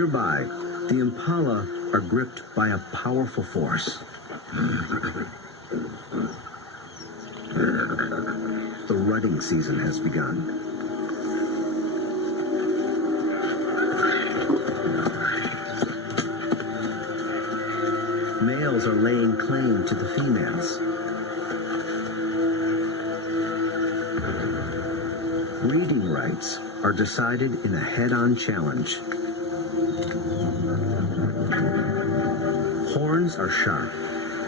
Nearby, the impala are gripped by a powerful force. The rutting season has begun. Males are laying claim to the females. Breeding rights are decided in a head-on challenge. Horns are sharp,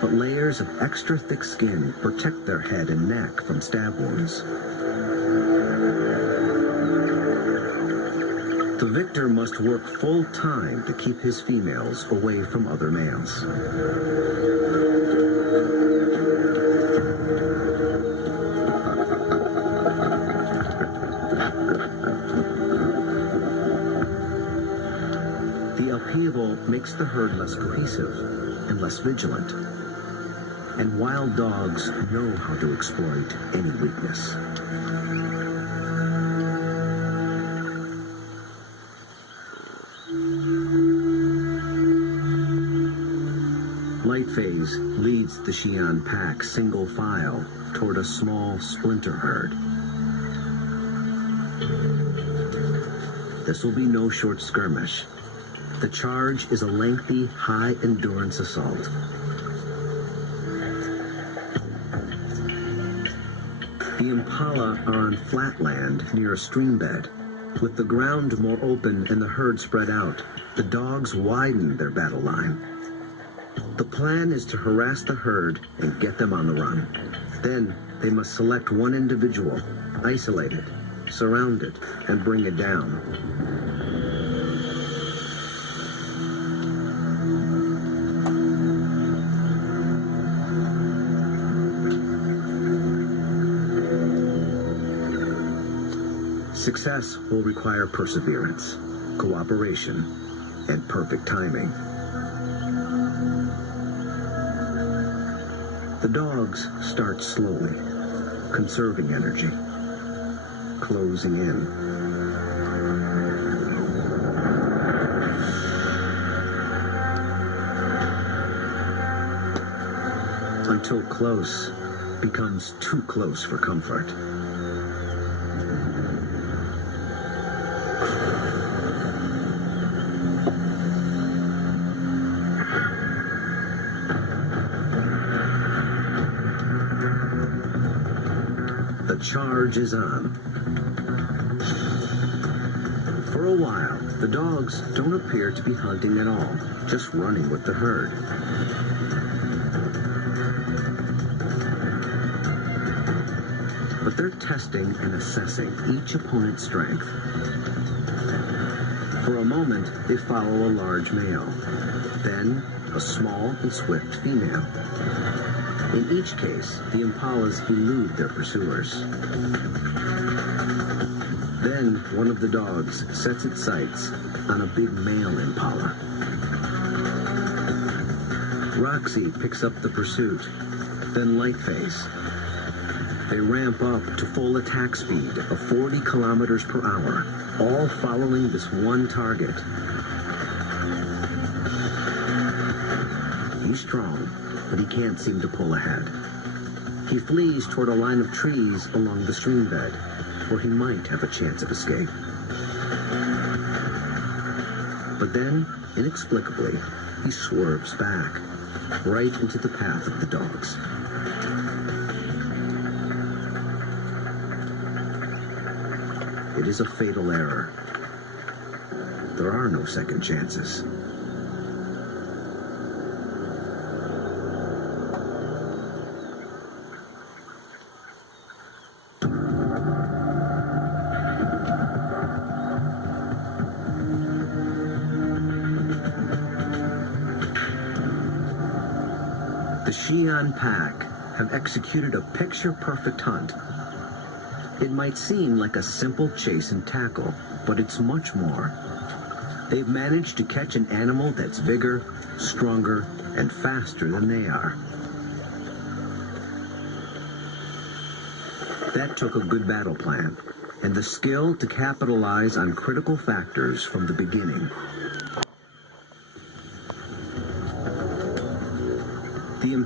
but layers of extra thick skin protect their head and neck from stab wounds. The victor must work full time to keep his females away from other males. The upheaval makes the herd less cohesive and less vigilant. And wild dogs know how to exploit any weakness. Lightphase leads the Xi'an pack single file toward a small splinter herd. This will be no short skirmish. The charge is a lengthy, high-endurance assault. The impala are on flat land near a stream bed. With the ground more open and the herd spread out, the dogs widen their battle line. The plan is to harass the herd and get them on the run. Then they must select one individual, isolate it, surround it, and bring it down. Success will require perseverance, cooperation, and perfect timing. The dogs start slowly, conserving energy, closing in. Until close becomes too close for comfort. The charge is on. For a while, the dogs don't appear to be hunting at all, just running with the herd. But they're testing and assessing each opponent's strength. For a moment, they follow a large male, then a small and swift female. In each case, the impalas elude their pursuers. Then one of the dogs sets its sights on a big male impala. Roxy picks up the pursuit, then Lightphase. They ramp up to full attack speed of 40 kilometers per hour, all following this one target. He's strong, but he can't seem to pull ahead. He flees toward a line of trees along the stream bed, where he might have a chance of escape. But then, inexplicably, he swerves back, right into the path of the dogs. It is a fatal error. There are no second chances. The Xi'an pack have executed a picture-perfect hunt. It might seem like a simple chase and tackle, but it's much more. They've managed to catch an animal that's bigger, stronger, and faster than they are. That took a good battle plan, and the skill to capitalize on critical factors from the beginning.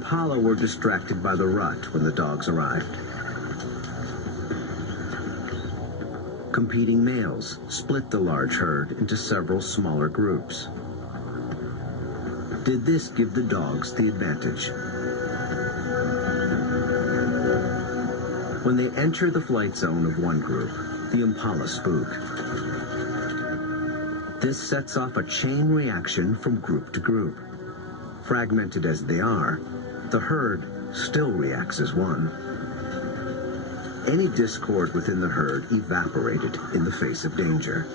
Impala were distracted by the rut when the dogs arrived. Competing males split the large herd into several smaller groups. Did this give the dogs the advantage? When they enter the flight zone of one group, the Impala spook. This sets off a chain reaction from group to group. Fragmented as they are, the herd still reacts as one. Any discord within the herd evaporated in the face of danger.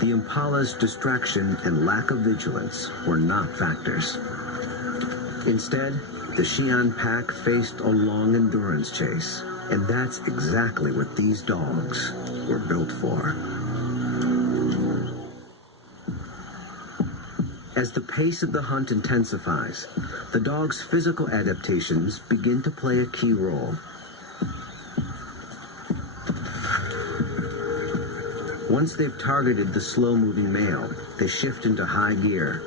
The Impala's distraction and lack of vigilance were not factors. Instead, the Xi'an pack faced a long endurance chase, and that's exactly what these dogs were built for. As the pace of the hunt intensifies, the dog's physical adaptations begin to play a key role. Once they've targeted the slow-moving male, they shift into high gear.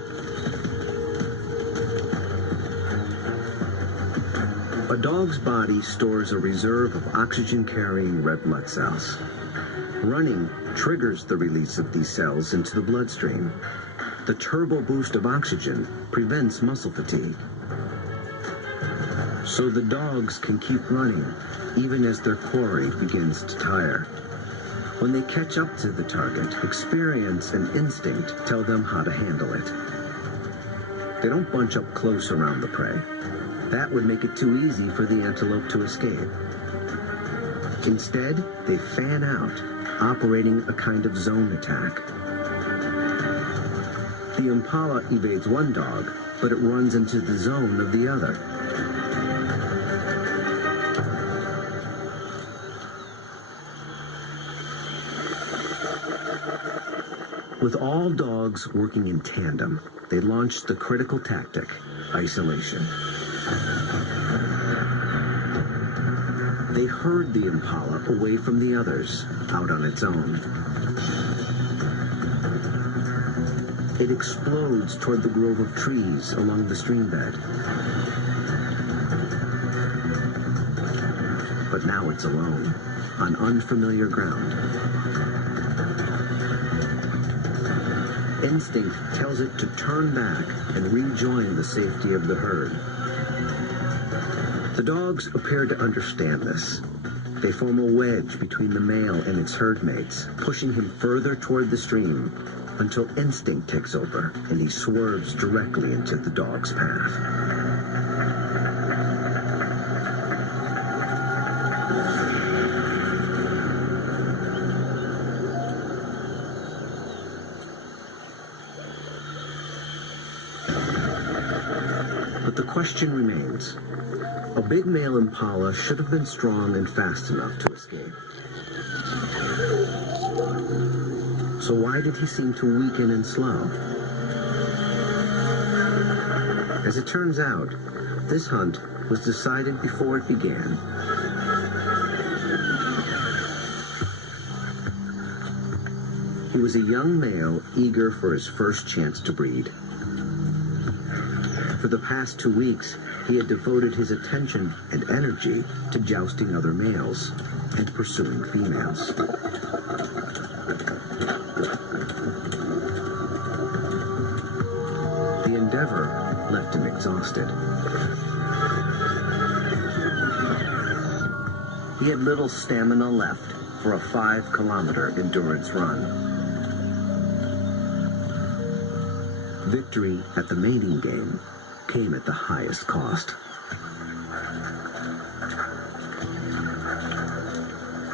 A dog's body stores a reserve of oxygen-carrying red blood cells. Running triggers the release of these cells into the bloodstream. The turbo boost of oxygen prevents muscle fatigue. So the dogs can keep running, even as their quarry begins to tire. When they catch up to the target, experience and instinct tell them how to handle it. They don't bunch up close around the prey. That would make it too easy for the antelope to escape. Instead, they fan out, operating a kind of zone attack. The Impala evades one dog, but it runs into the zone of the other. With all dogs working in tandem, they launched the critical tactic, isolation. They herd the Impala away from the others, out on its own. It explodes toward the grove of trees along the stream bed. But now it's alone, on unfamiliar ground. Instinct tells it to turn back and rejoin the safety of the herd. The dogs appear to understand this. They form a wedge between the male and its herd mates, pushing him further toward the stream until instinct takes over and he swerves directly into the dog's path. But the question remains. A big male Impala should have been strong and fast enough to escape. So why did he seem to weaken and slow? As it turns out, this hunt was decided before it began. He was a young male eager for his first chance to breed. For the past 2 weeks, he had devoted his attention and energy to jousting other males and pursuing females. The endeavor left him exhausted. He had little stamina left for a 5-kilometer endurance run. Victory at the mating game came at the highest cost.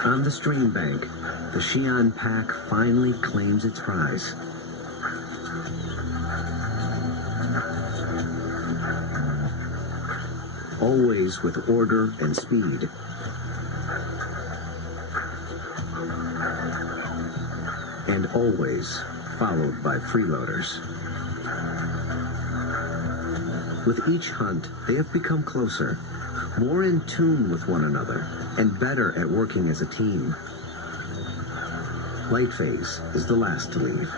On the stream bank, the Xi'an pack finally claims its prize. Always with order and speed. And always followed by freeloaders. With each hunt, they have become closer, more in tune with one another, and better at working as a team. Light Phase is the last to leave.